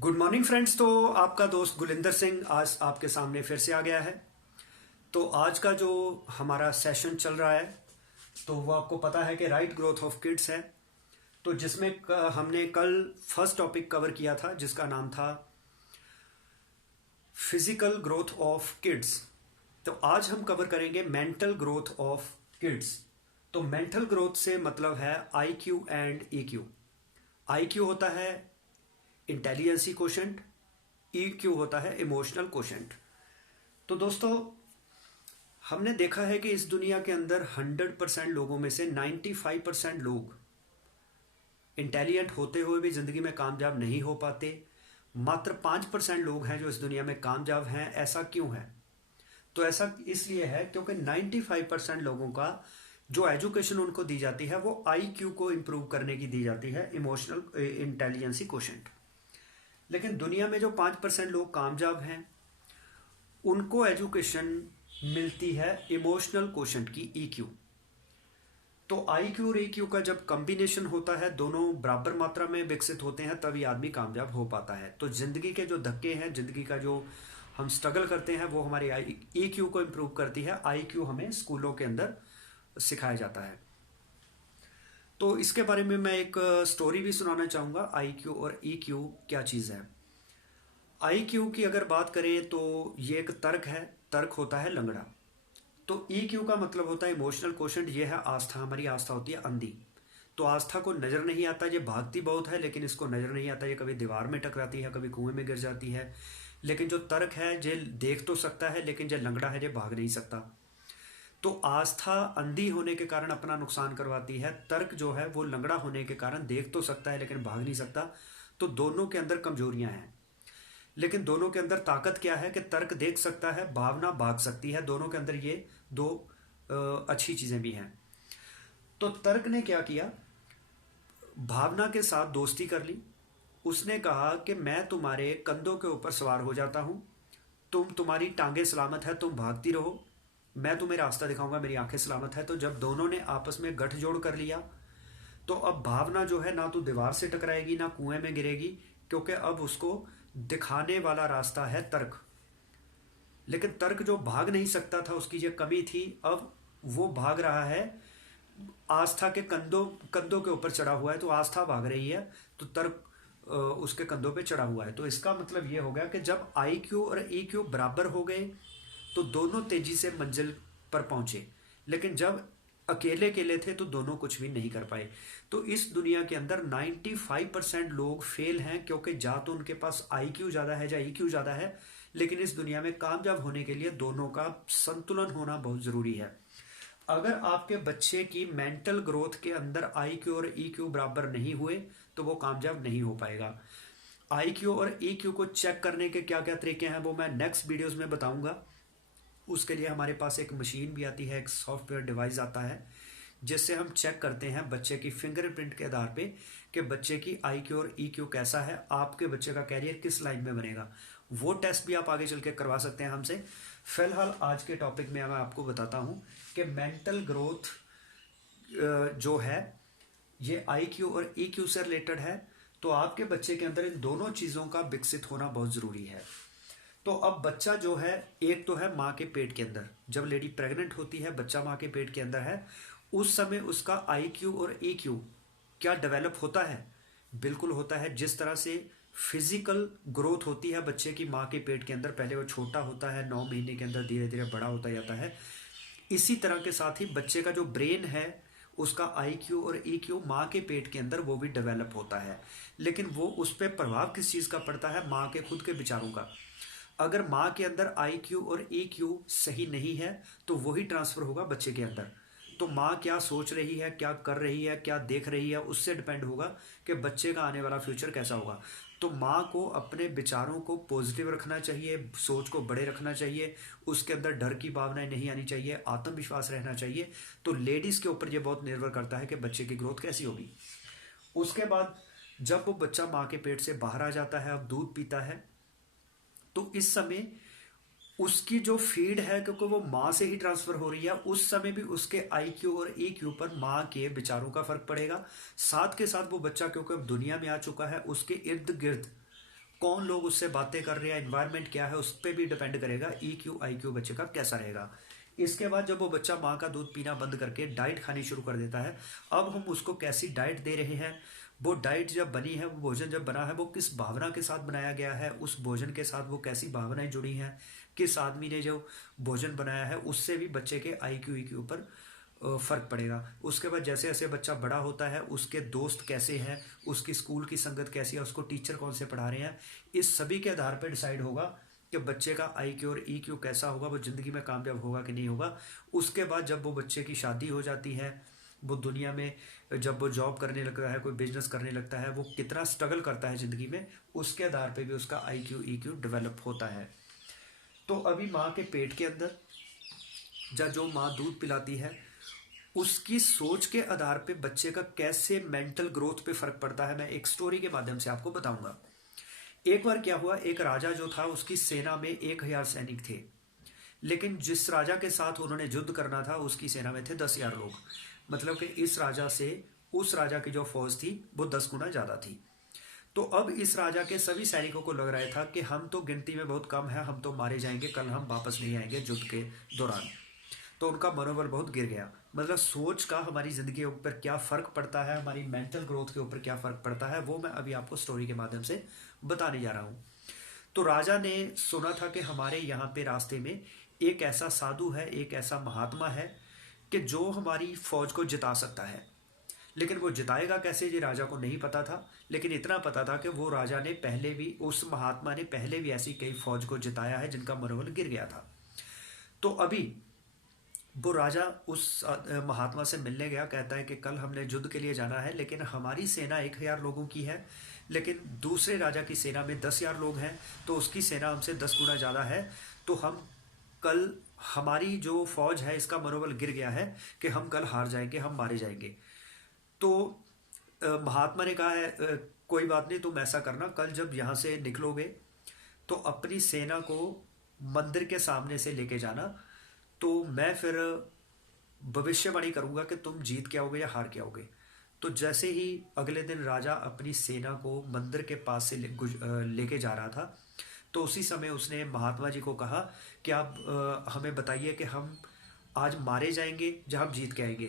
Good morning friends. तो आपका दोस्त गुलिंदर सिंह आज आपके सामने फिर से आ गया है। तो आज का जो हमारा सेशन चल रहा है तो वो आपको पता है कि राइट ग्रोथ ऑफ किड्स है। तो जिसमें हमने कल फर्स्ट टॉपिक कवर किया था जिसका नाम था फिजिकल ग्रोथ ऑफ किड्स। तो आज हम कवर करेंगे मेंटल ग्रोथ ऑफ किड्स। तो मेंटल ग्रोथ से मतलब है I Q and E Q. I Q होता है इंटेलिजेंसी कोशेंट, ई क्यू होता है इमोशनल कोशेंट। तो दोस्तों हमने देखा है कि इस दुनिया के अंदर 100% लोगों में से 95% लोग इंटेलिजेंट होते हुए भी ज़िंदगी में कामयाब नहीं हो पाते। मात्र 5% लोग हैं जो इस दुनिया में कामयाब हैं। ऐसा क्यों है? तो ऐसा इसलिए है क्योंकि 95% लोगों का जो एजुकेशन उनको दी जाती है वो आई क्यू को इम्प्रूव करने की दी जाती है, इमोशनल इंटेलिजेंसी कोशेंट। लेकिन दुनिया में जो 5% लोग कामयाब हैं उनको एजुकेशन मिलती है इमोशनल कोशेंट की, ई क्यू। तो आई क्यू और ई क्यू का जब कॉम्बिनेशन होता है, दोनों बराबर मात्रा में विकसित होते हैं, तभी आदमी कामयाब हो पाता है। तो जिंदगी के जो धक्के हैं, जिंदगी का जो हम स्ट्रगल करते हैं, वो हमारी ई क्यू को इम्प्रूव करती है। आई क्यू हमें स्कूलों के अंदर सिखाया जाता है। तो इसके बारे में मैं एक स्टोरी भी सुनाना चाहूँगा, आई क्यू और ई क्यू क्या चीज़ है। आई क्यू की अगर बात करें तो ये एक तर्क है, तर्क होता है लंगड़ा। तो ई क्यू का मतलब होता है इमोशनल कोशेंट, ये है आस्था। हमारी आस्था होती है अंधी। तो आस्था को नज़र नहीं आता, ये भागती बहुत है लेकिन इसको नज़र नहीं आता, ये कभी दीवार में टकराती है, कभी कुएं में गिर जाती है। लेकिन जो तर्क है ये देख तो सकता है, लेकिन जो लंगड़ा है ये भाग नहीं सकता। तो आस्था अंधी होने के कारण अपना नुकसान करवाती है, तर्क जो है वो लंगड़ा होने के कारण देख तो सकता है लेकिन भाग नहीं सकता। तो दोनों के अंदर कमजोरियां हैं, लेकिन दोनों के अंदर ताकत क्या है कि तर्क देख सकता है, भावना भाग सकती है। दोनों के अंदर ये दो अच्छी चीजें भी हैं। तो तर्क ने क्या किया, भावना के साथ दोस्ती कर ली। उसने कहा कि मैं तुम्हारे कंधों के ऊपर सवार हो जाता हूं, तुम्हारी टांगे सलामत है, तुम भागती रहो, मैं तुम्हें रास्ता दिखाऊंगा, मेरी आंखें सलामत है। तो जब दोनों ने आपस में गठजोड़ कर लिया तो अब भावना जो है ना तो दीवार से टकराएगी ना कुएं में गिरेगी, क्योंकि अब उसको दिखाने वाला रास्ता है तर्क। लेकिन तर्क जो भाग नहीं सकता था, उसकी ये कमी थी, अब वो भाग रहा है, आस्था के कंधों कंधों के ऊपर चढ़ा हुआ है। तो आस्था भाग रही है तो तर्क उसके कंधों पे चढ़ा हुआ है। तो इसका मतलब ये हो गया कि जब आई क्यू और ई क्यू बराबर हो गए तो दोनों तेजी से मंजिल पर पहुंचे। लेकिन जब अकेले अकेले थे तो दोनों कुछ भी नहीं कर पाए। तो इस दुनिया के अंदर 95% लोग फेल हैं, क्योंकि जा तो उनके पास आई क्यू ज़्यादा है या ई क्यू ज़्यादा है, लेकिन इस दुनिया में कामयाब होने के लिए दोनों का संतुलन होना बहुत ज़रूरी है। अगर आपके बच्चे की मेंटल ग्रोथ के अंदर आई क्यू और ई क्यू बराबर नहीं हुए तो वो कामयाब नहीं हो पाएगा। आई क्यू और ई क्यू को चेक करने के क्या क्या तरीके हैं वो मैं नेक्स्ट वीडियोस में बताऊंगा। उसके लिए हमारे पास एक मशीन भी आती है, एक सॉफ्टवेयर डिवाइस आता है जिससे हम चेक करते हैं बच्चे की फिंगरप्रिंट के आधार पे कि बच्चे की आई क्यू और ई क्यू कैसा है, आपके बच्चे का कैरियर किस लाइन में बनेगा। वो टेस्ट भी आप आगे चल के करवा सकते हैं हमसे। फिलहाल आज के टॉपिक में मैं आपको बताता हूँ कि मेंटल ग्रोथ जो है ये आई क्यू और ई क्यू से रिलेटेड है। तो आपके बच्चे के अंदर इन दोनों चीज़ों का विकसित होना बहुत ज़रूरी है। तो अब बच्चा जो है, एक तो है माँ के पेट के अंदर, जब लेडी प्रेग्नेंट होती है, बच्चा माँ के पेट के अंदर है, उस समय उसका आई क्यू और ई क्यू क्या डेवलप होता है? बिल्कुल होता है। जिस तरह से फिजिकल ग्रोथ होती है बच्चे की माँ के पेट के अंदर, पहले वो छोटा होता है, 9 महीने के अंदर धीरे धीरे बड़ा होता जाता है। इसी तरह के साथ ही बच्चे का जो ब्रेन है उसका आई क्यू और ई क्यू माँ के पेट के अंदर वो भी डेवलप होता है। लेकिन वो उस पर प्रभाव किस चीज़ का पड़ता है? माँ के खुद के विचारों का। अगर माँ के अंदर आई क्यू और ई क्यू सही नहीं है तो वही ट्रांसफर होगा बच्चे के अंदर। तो माँ क्या सोच रही है, क्या कर रही है, क्या देख रही है, उससे डिपेंड होगा कि बच्चे का आने वाला फ्यूचर कैसा होगा। तो माँ को अपने विचारों को पॉजिटिव रखना चाहिए, सोच को बड़े रखना चाहिए, उसके अंदर डर की भावनाएं नहीं आनी चाहिए, आत्मविश्वास रहना चाहिए। तो लेडीज़ के ऊपर ये बहुत निर्भर करता है कि बच्चे की ग्रोथ कैसी होगी। उसके बाद जब वो बच्चा माँ के पेट से बाहर आ जाता है, अब दूध पीता है, तो इस समय उसकी जो फीड है, क्योंकि वो माँ से ही ट्रांसफर हो रही है, उस समय भी उसके आई क्यू और ई क्यू पर माँ के विचारों का फर्क पड़ेगा। साथ के साथ वो बच्चा क्योंकि अब दुनिया में आ चुका है, उसके इर्द गिर्द कौन लोग उससे बातें कर रहे हैं, एनवायरनमेंट क्या है, उस पर भी डिपेंड करेगा EQ IQ बच्चे का कैसा रहेगा। इसके बाद जब वो बच्चा माँ का दूध पीना बंद करके डाइट खानी शुरू कर देता है, अब हम उसको कैसी डाइट दे रहे हैं, वो डाइट जब बनी है, वो भोजन जब बना है, वो किस भावना के साथ बनाया गया है, उस भोजन के साथ वो कैसी भावनाएं जुड़ी हैं, किस आदमी ने जो भोजन बनाया है, उससे भी बच्चे के IQ EQ पर फर्क पड़ेगा। उसके बाद जैसे जैसे बच्चा बड़ा होता है, उसके दोस्त कैसे हैं, उसकी स्कूल की संगत कैसी है, उसको टीचर कौन से पढ़ा रहे हैं, इस सभी के आधार पर डिसाइड होगा कि बच्चे का IQ और EQ कैसा होगा, वो ज़िंदगी में कामयाब होगा कि नहीं होगा। उसके बाद जब वो बच्चे की शादी हो जाती है, वो दुनिया में जब वो जॉब करने लगता है, कोई बिजनेस करने लगता है, वो कितना स्ट्रगल करता है ज़िंदगी में, उसके आधार पे भी उसका IQ EQ डेवलप होता है। तो अभी माँ के पेट के अंदर जो माँ दूध पिलाती है, उसकी सोच के आधार पे बच्चे का कैसे मेंटल ग्रोथ पे फर्क पड़ता है, मैं एक स्टोरी के माध्यम से आपको बताऊंगा। एक बार क्या हुआ, एक राजा जो था, उसकी सेना में 1000 सैनिक थे, लेकिन जिस राजा के साथ उन्होंने युद्ध करना था, उसकी सेना में थे 10,000 लोग। मतलब कि इस राजा से उस राजा की जो फौज थी वो 10 गुना ज़्यादा थी। तो अब इस राजा के सभी सैनिकों को लग रहा था कि हम तो गिनती में बहुत कम है, हम तो मारे जाएंगे, कल हम वापस नहीं आएंगे युद्ध के दौरान। तो उनका मनोबल बहुत गिर गया। मतलब सोच का हमारी ज़िंदगी के ऊपर क्या फ़र्क पड़ता है, हमारी मेंटल ग्रोथ के ऊपर क्या फ़र्क पड़ता है, वो मैं अभी आपको स्टोरी के माध्यम से बताने जा रहा हूँ। तो राजा ने सुना था कि हमारे यहाँ पे रास्ते में एक ऐसा साधु है, एक ऐसा महात्मा है कि जो हमारी फौज को जिता सकता है। लेकिन वो जिताएगा कैसे, ये राजा को नहीं पता था। लेकिन इतना पता था कि वो राजा ने पहले भी, उस महात्मा ने पहले भी ऐसी कई फौज को जिताया है जिनका मनोबल गिर गया था। तो अभी वो राजा उस महात्मा से मिलने गया, कहता है कि कल हमने युद्ध के लिए जाना है, लेकिन हमारी सेना 1000 लोगों की है, लेकिन दूसरे राजा की सेना में 10,000 लोग हैं, तो उसकी सेना हमसे 10 गुना ज़्यादा है। तो हम कल, हमारी जो फौज है इसका मनोबल गिर गया है कि हम कल हार जाएंगे, हम मारे जाएंगे। तो महात्मा ने कहा है, कोई बात नहीं, तुम ऐसा करना, कल जब यहाँ से निकलोगे तो अपनी सेना को मंदिर के सामने से लेके जाना, तो मैं फिर भविष्यवाणी करूंगा कि तुम जीत के आओगे या हार के आओगे। तो जैसे ही अगले दिन राजा अपनी सेना को मंदिर के पास से लेके जा रहा था, तो उसी समय उसने महात्मा जी को कहा कि आप हमें बताइए कि हम आज मारे जाएंगे या हम जीत के आएंगे।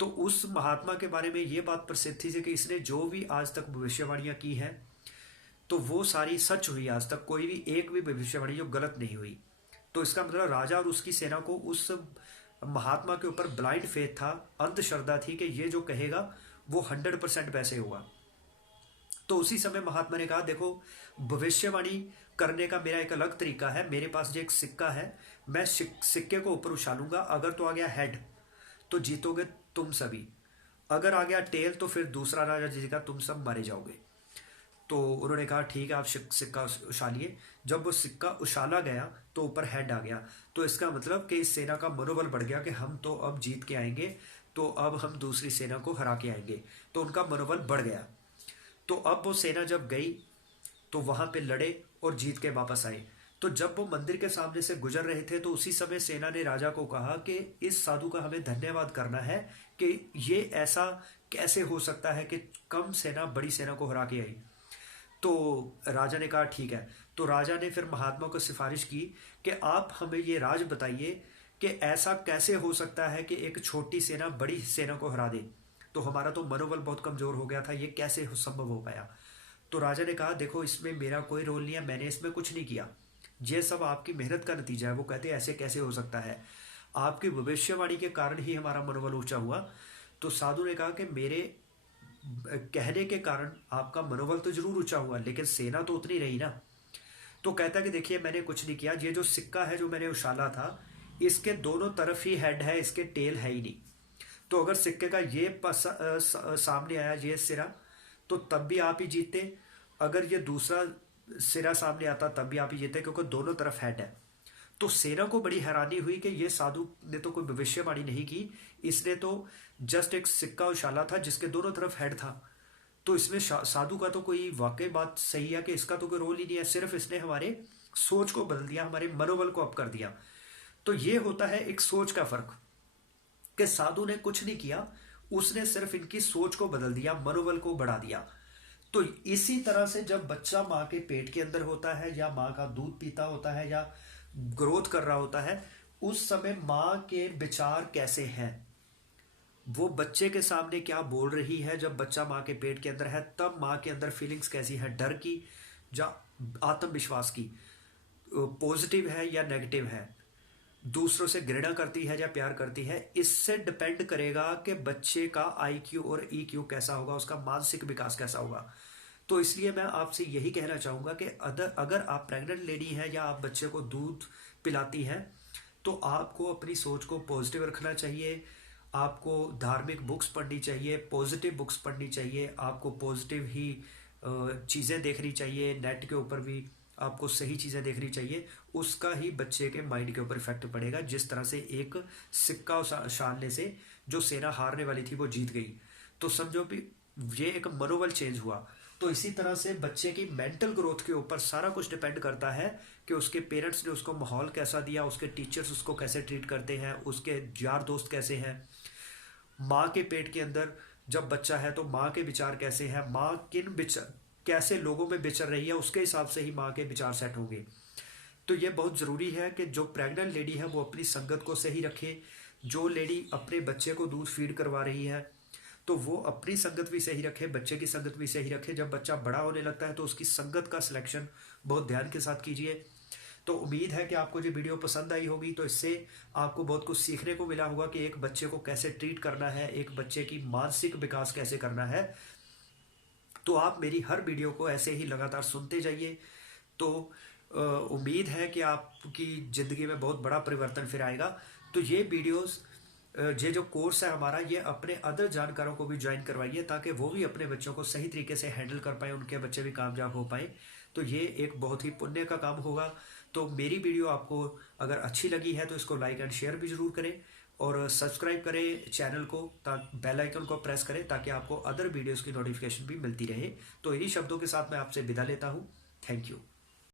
तो उस महात्मा के बारे में ये बात प्रसिद्ध थी कि इसने जो भी आज तक भविष्यवाणियाँ की हैं, तो वो सारी सच हुई। आज तक कोई भी एक भी भविष्यवाणी जो गलत नहीं हुई। तो इसका मतलब राजा और उसकी सेना को उस महात्मा के ऊपर ब्लाइंड फेथ था, अंधश्रद्धा थी कि ये जो कहेगा वो 100% वैसे होगा। तो उसी समय महात्मा ने कहा, देखो, भविष्यवाणी करने का मेरा एक अलग तरीका है। मेरे पास जो एक सिक्का है, मैं सिक्के को ऊपर उछालूंगा, अगर तो आ गया हेड तो जीतोगे तुम सभी, अगर आ गया टेल तो फिर दूसरा राजा जीतेगा, तुम सब मारे जाओगे। तो उन्होंने कहा ठीक है, आप सिक्का उछालिए। जब वो सिक्का उछाला गया तो ऊपर हेड आ गया। तो इसका मतलब कि इस सेना का मनोबल बढ़ गया कि हम तो अब जीत के आएंगे, तो अब हम दूसरी सेना को हरा के आएंगे। तो उनका मनोबल बढ़ गया। तो अब वो सेना जब गई तो वहां पे लड़े और जीत के वापस आए। तो जब वो मंदिर के सामने से गुजर रहे थे, तो उसी समय सेना ने राजा को कहा कि इस साधु का हमें धन्यवाद करना है कि ये ऐसा कैसे हो सकता है कि कम सेना बड़ी सेना को हरा के आई। तो राजा ने कहा ठीक है। तो राजा ने फिर महात्मा को सिफारिश की कि आप हमें ये राज बताइए कि ऐसा कैसे हो सकता है कि एक छोटी सेना बड़ी सेना को हरा दे। तो हमारा तो मनोबल बहुत कमजोर हो गया था, ये कैसे संभव हो पाया। तो राजा ने कहा, देखो, इसमें मेरा कोई रोल नहीं है, मैंने इसमें कुछ नहीं किया, ये सब आपकी मेहनत का नतीजा है। वो कहते ऐसे कैसे हो सकता है, आपकी भविष्यवाणी के कारण ही हमारा मनोबल ऊंचा हुआ। तो साधु ने कहा कि मेरे कहने के कारण आपका मनोबल तो जरूर ऊंचा हुआ, लेकिन सेना तो उतनी रही ना। तो कहता कि देखिए, मैंने कुछ नहीं किया, ये जो सिक्का है जो मैंने उछाला था, इसके दोनों तरफ ही हेड है, इसके टेल है ही नहीं। तो अगर सिक्के का ये सामने आया, ये सिरा, तो तब भी आप ही जीतते। अगर ये दूसरा सिरा सामने आता तब भी आप ही जीते, क्योंकि दोनों तरफ हेड है। तो सेना को बड़ी हैरानी हुई कि ये साधु ने तो कोई भविष्यवाणी नहीं की, इसने तो जस्ट एक सिक्का उछाला था जिसके दोनों तरफ हेड था। तो इसमें साधु का तो कोई वाकई बात सही है कि इसका तो कोई रोल ही नहीं है, सिर्फ इसने हमारे सोच को बदल दिया, हमारे मनोबल को अप कर दिया। तो ये होता है एक सोच का फर्क, कि साधु ने कुछ नहीं किया, उसने सिर्फ इनकी सोच को बदल दिया, मनोबल को बढ़ा दिया। तो इसी तरह से जब बच्चा माँ के पेट के अंदर होता है या माँ का दूध पीता होता है या ग्रोथ कर रहा होता है, उस समय माँ के विचार कैसे हैं, वो बच्चे के सामने क्या बोल रही है, जब बच्चा माँ के पेट के अंदर है तब माँ के अंदर फीलिंग्स कैसी है, डर की या आत्मविश्वास की, पॉजिटिव है या नेगेटिव है, दूसरों से घृणा करती है या प्यार करती है, इससे डिपेंड करेगा कि बच्चे का आईक्यू और ईक्यू कैसा होगा, उसका मानसिक विकास कैसा होगा। तो इसलिए मैं आपसे यही कहना चाहूँगा कि अगर आप प्रेग्नेंट लेडी हैं या आप बच्चे को दूध पिलाती हैं, तो आपको अपनी सोच को पॉजिटिव रखना चाहिए, आपको धार्मिक बुक्स पढ़नी चाहिए, पॉजिटिव बुक्स पढ़नी चाहिए, आपको पॉजिटिव ही चीज़ें देखनी चाहिए, नेट के ऊपर भी आपको सही चीज़ें देखनी चाहिए, उसका ही बच्चे के माइंड के ऊपर इफेक्ट पड़ेगा। जिस तरह से एक सिक्का उछालने से जो सेना हारने वाली थी वो जीत गई, तो समझो भी ये एक मनोबल चेंज हुआ। तो इसी तरह से बच्चे की मेंटल ग्रोथ के ऊपर सारा कुछ डिपेंड करता है कि उसके पेरेंट्स ने उसको माहौल कैसा दिया, उसके टीचर्स उसको कैसे ट्रीट करते हैं, उसके यार दोस्त कैसे हैं, माँ के पेट के अंदर जब बच्चा है तो माँ के विचार कैसे हैं, माँ किन विचार कैसे लोगों में विचर रही है, उसके हिसाब से ही माँ के विचार सेट होंगे। तो ये बहुत ज़रूरी है कि जो प्रेग्नेंट लेडी है वो अपनी संगत को सही रखे। जो लेडी अपने बच्चे को दूध फीड करवा रही है तो वो अपनी संगत भी सही रखे, बच्चे की संगत भी सही रखे। जब बच्चा बड़ा होने लगता है तो उसकी संगत का सिलेक्शन बहुत ध्यान के साथ कीजिए। तो उम्मीद है कि आपको ये वीडियो पसंद आई होगी, तो इससे आपको बहुत कुछ सीखने को मिला होगा कि एक बच्चे को कैसे ट्रीट करना है, एक बच्चे की मानसिक विकास कैसे करना है। तो आप मेरी हर वीडियो को ऐसे ही लगातार सुनते जाइए। तो उम्मीद है कि आपकी ज़िंदगी में बहुत बड़ा परिवर्तन फिर आएगा। तो ये वीडियोस, ये जो कोर्स है हमारा, ये अपने अदर जानकारों को भी ज्वाइन करवाइए ताकि वो भी अपने बच्चों को सही तरीके से हैंडल कर पाए, उनके बच्चे भी कामयाब हो पाए। तो ये एक बहुत ही पुण्य का काम होगा। तो मेरी वीडियो आपको अगर अच्छी लगी है तो इसको लाइक एंड शेयर भी ज़रूर करें और सब्सक्राइब करें चैनल को, बेल आइकन को प्रेस करें ताकि आपको अदर वीडियोस की नोटिफिकेशन भी मिलती रहे। तो इन्हीं शब्दों के साथ मैं आपसे विदा लेता हूँ। Thank you.